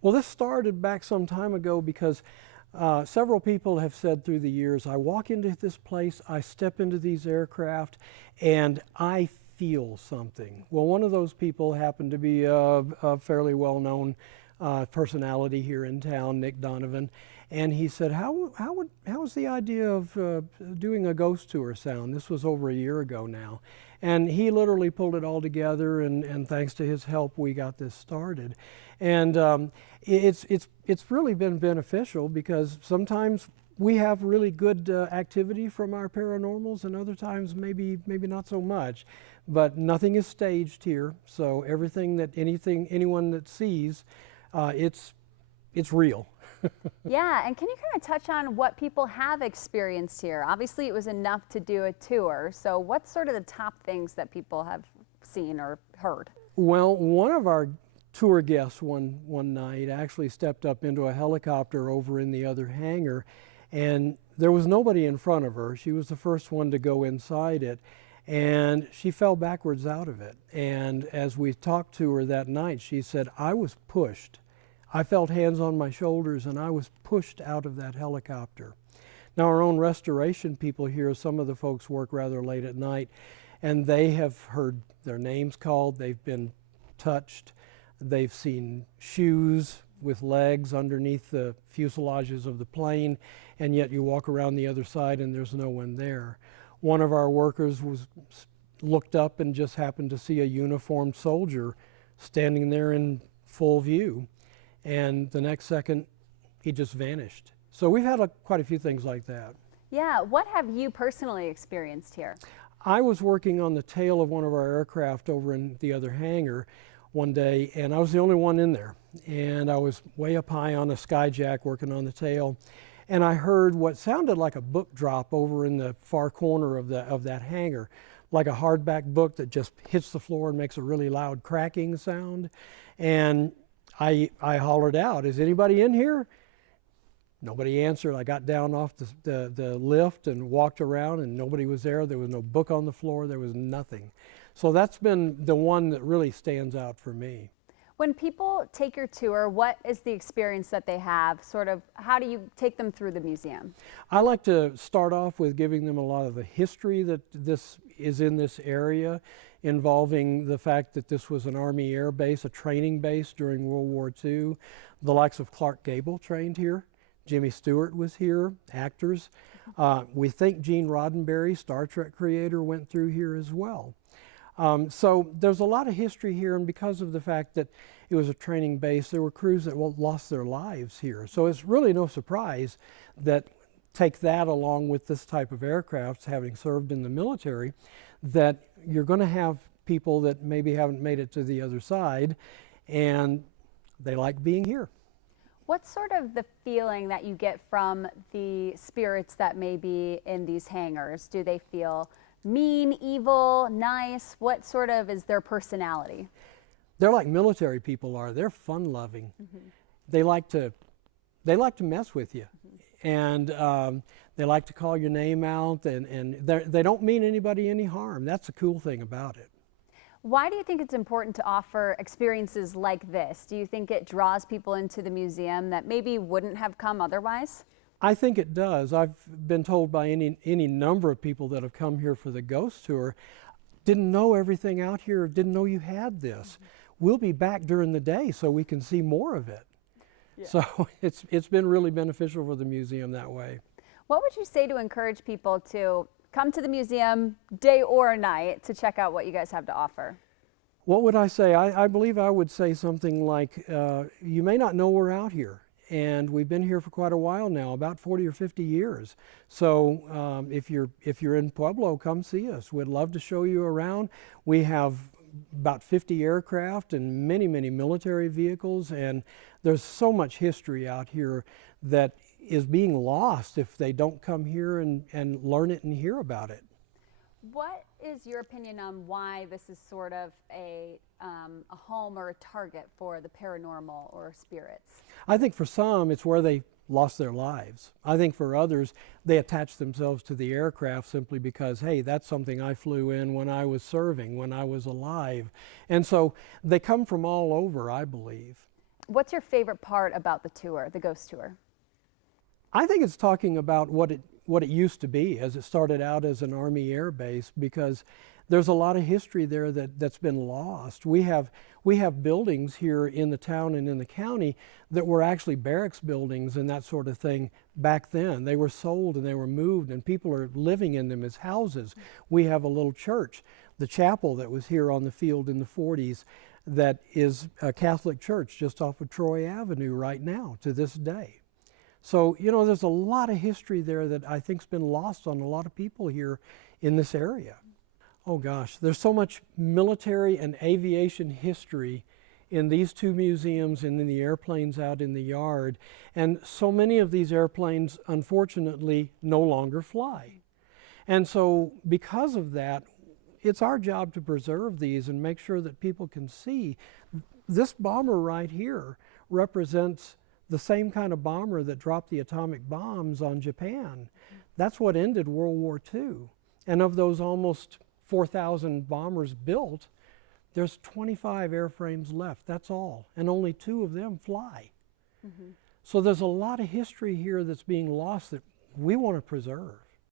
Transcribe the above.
Well, this started back some time ago because several people have said through the years, I walk into this place, I step into these aircraft, and I feel something. Well, one of those people happened to be a fairly well-known personality here in town, Nick Donovan, and he said, how was the idea of doing a ghost tour sound? This was over a year ago now. And he literally pulled it all together, and thanks to his help, we got this started. And it's really been beneficial because sometimes we have really good activity from our paranormals, and other times maybe not so much. But nothing is staged here, so anyone that sees, it's real. Yeah, and can you kind of touch on what people have experienced here? Obviously, it was enough to do a tour, so what's sort of the top things that people have seen or heard? Well, one of our tour guests one night actually stepped up into a helicopter over in the other hangar, and there was nobody in front of her. She was the first one to go inside it, and she fell backwards out of it. And as we talked to her that night, she said, I was pushed. I felt hands on my shoulders, and I was pushed out of that helicopter. Now, our own restoration people here, some of the folks work rather late at night, and they have heard their names called, they've been touched, they've seen shoes with legs underneath the fuselages of the plane, and yet you walk around the other side and there's no one there. One of our workers looked up and just happened to see a uniformed soldier standing there in full view, and the next second he just vanished. So we've had quite a few things like that. Yeah, what have you personally experienced here? I was working on the tail of one of our aircraft over in the other hangar one day, and I was the only one in there. And I was way up high on a skyjack working on the tail, and I heard what sounded like a book drop over in the far corner of that hangar, like a hardback book that just hits the floor and makes a really loud cracking sound. And I hollered out, is anybody in here? Nobody answered. I got down off the lift and walked around, and nobody was there. There was no book on the floor. There was nothing. So that's been the one that really stands out for me. When people take your tour, what is the experience that they have? Sort of, how do you take them through the museum? I like to start off with giving them a lot of the history that this is in this area, involving the fact that this was an Army air base, a training base during World War II. The likes of Clark Gable trained here. Jimmy Stewart was here, actors. We think Gene Roddenberry, Star Trek creator, went through here as well. So there's a lot of history here, and because of the fact that it was a training base, there were crews that lost their lives here. So it's really no surprise that take that along with this type of aircraft, having served in the military, that you're going to have people that maybe haven't made it to the other side, and they like being here. What's sort of the feeling that you get from the spirits that may be in these hangars? Do they feel mean, evil, nice? What sort of is their personality? They're like military people are. They're fun-loving. Mm-hmm. They like to mess with you, and they like to call your name out, and they don't mean anybody any harm. That's the cool thing about it. Why do you think it's important to offer experiences like this? Do you think it draws people into the museum that maybe wouldn't have come otherwise? I think it does. I've been told by any number of people that have come here for the ghost tour, didn't know everything out here, didn't know you had this. We'll be back during the day so we can see more of it. Yeah. So it's been really beneficial for the museum that way. What would you say to encourage people to come to the museum day or night to check out what you guys have to offer? What would I say? I believe I would say something like, you may not know we're out here, and we've been here for quite a while now, about 40 or 50 years. So if you're in Pueblo, come see us. We'd love to show you around. We have about 50 aircraft and many military vehicles, and there's so much history out here that is being lost if they don't come here and learn it and hear about it. What is your opinion on why this is sort of a home or a target for the paranormal or spirits? I think for some it's where they lost their lives. I think for others they attach themselves to the aircraft simply because, hey, that's something I flew in when I was serving, when I was alive. And so they come from all over, I believe. What's your favorite part about the tour, the ghost tour? I think it's talking about what it used to be, as it started out as an Army air base, because there's a lot of history there that's been lost. We have buildings here in the town and in the county that were actually barracks buildings and that sort of thing back then. They were sold and they were moved, and people are living in them as houses. We have a little church, the chapel that was here on the field in the 40s, that is a Catholic church just off of Troy Avenue right now to this day. So, you know, there's a lot of history there that I think's been lost on a lot of people here in this area. Oh gosh, there's so much military and aviation history in these two museums and in the airplanes out in the yard. And so many of these airplanes, unfortunately, no longer fly. And so because of that, it's our job to preserve these and make sure that people can see. This bomber right here represents the same kind of bomber that dropped the atomic bombs on Japan. That's what ended World War II. And of those almost 4,000 bombers built, there's 25 airframes left, that's all. And only 2 of them fly. So there's a lot of history here that's being lost that we want to preserve.